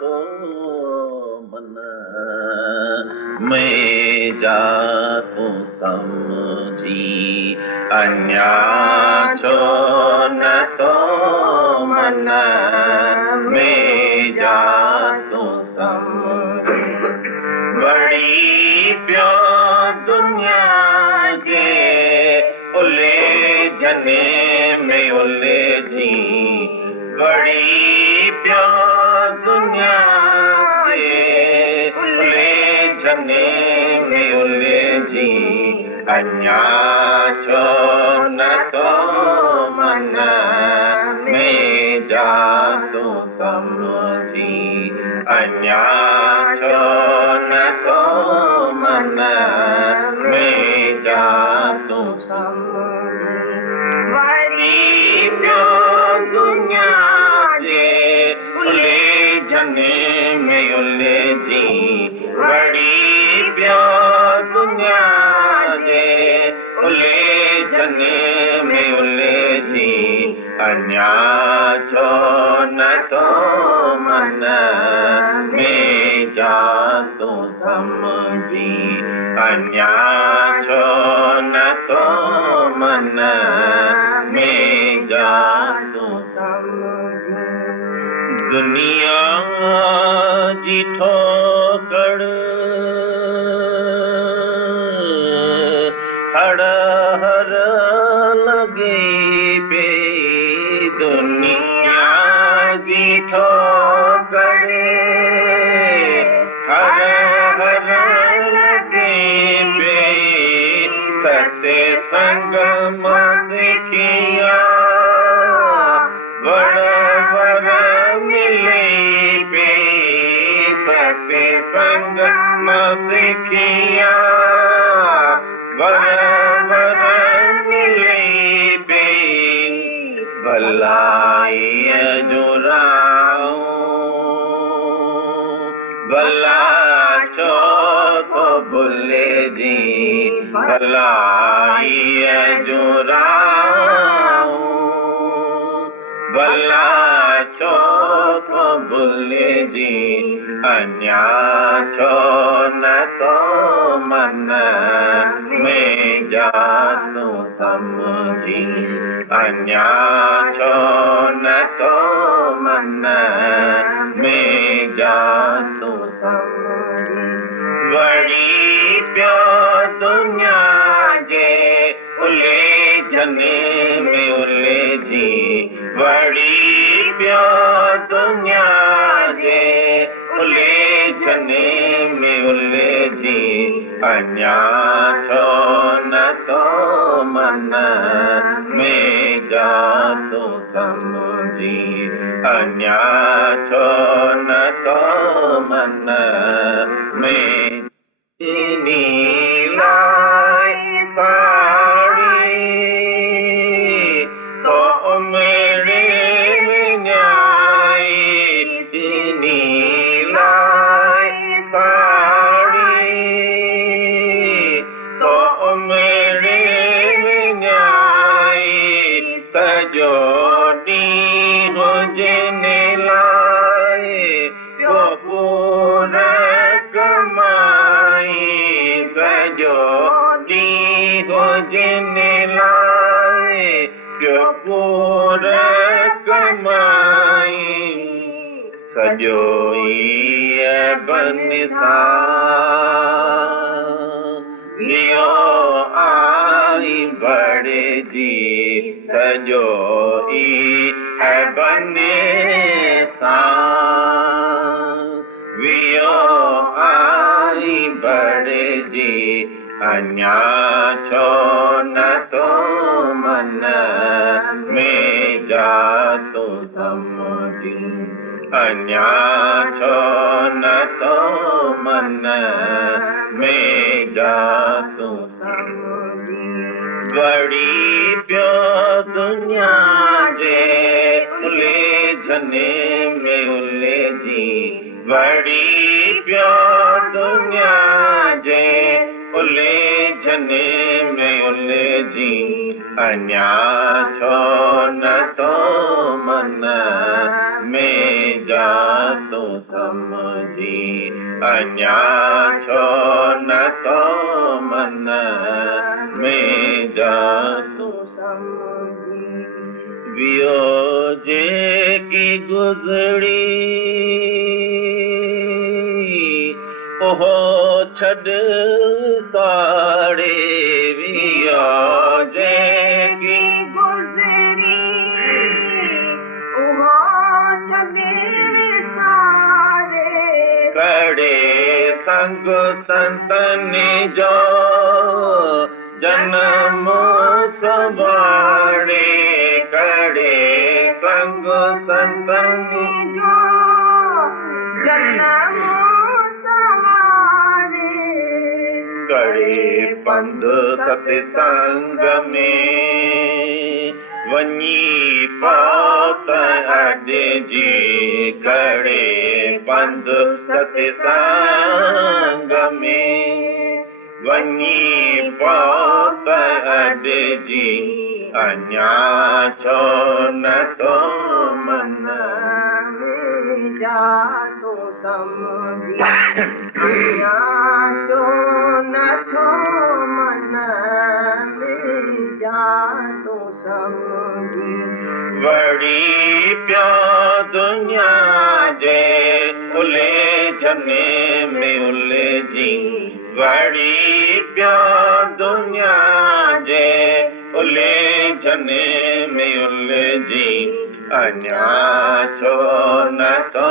तो मन में जा तो समझी अन्या छो न तो मन में जा तो समझी बड़ी प्यो दुनिया जे उलझने में उलझी बड़ी प्यो दुनिया जे उलझने में उलझी अन्या छो न तो मन में जा तो समझी अन्या छो न तो मन में जा तो समझी बड़ी प्यो दुनिया जे उलझने में उलझी बड़ी प्यो दुनिया जे उलझने में उलझी अन्या छो न तो मन में जा तो समझी अन्या छो न तो मन में जा तो समझी दुनिया जी ठोकर हर हर लगे पे दुनिया जी ठोकर हर हर लगे पे सत्य संग सिखिया संग सिखिया वर वर मिले बे भलाई जुराओ भला छो तो भूले जी भलाई जुराओ भला छो तो भूले जी अन्या छो न तो मन में जा तो समझी अन्या छो न तो मन में जा तो समझी बड़ी प्यो दुनिया जे उलझने में उलझी बड़ी प्यो दुनिया जे उलझने में उलझी अन्या छो न तो मन में जा तो समझी अन्या छो न तो मन में नीलाई साड़ी तो मेरे न्याय सजो बनसा लियो आई बड़े जी सजो है बने सा वियो आई बड़े जी अन्या छो न तो मन में जा तो समझी अन्या छो न तो मन में जा तो समझी बड़ी प्यो दुनिया जे उलझने में उलझी बड़ी प्यो दुनिया जे उलझने में उलझी अन्या छो न तो मन में जा तो सम अञा छो न तो मन में जातो वियो जेकी गुज़री ओहो छॾ साड़े वियो जेकी गुज़री उहो छॾे साड़े कड़े संग संतन जो जन्म संभाड़े कड़े संग संतन जो जन्म संवारे कड़े पंध सत्संग में वञी पहुत अॼु जी कड़े पंध सत्संग में वञी पहुत अॼु जी अञा छो न तो मन में जातो समझी अञा छो न थो मन में जातो समझी वड़ी पियो दुनिया जे उलझने में उलझी वड़ी पियो दुनिया जे उलझने में उलझी अञा छो न तो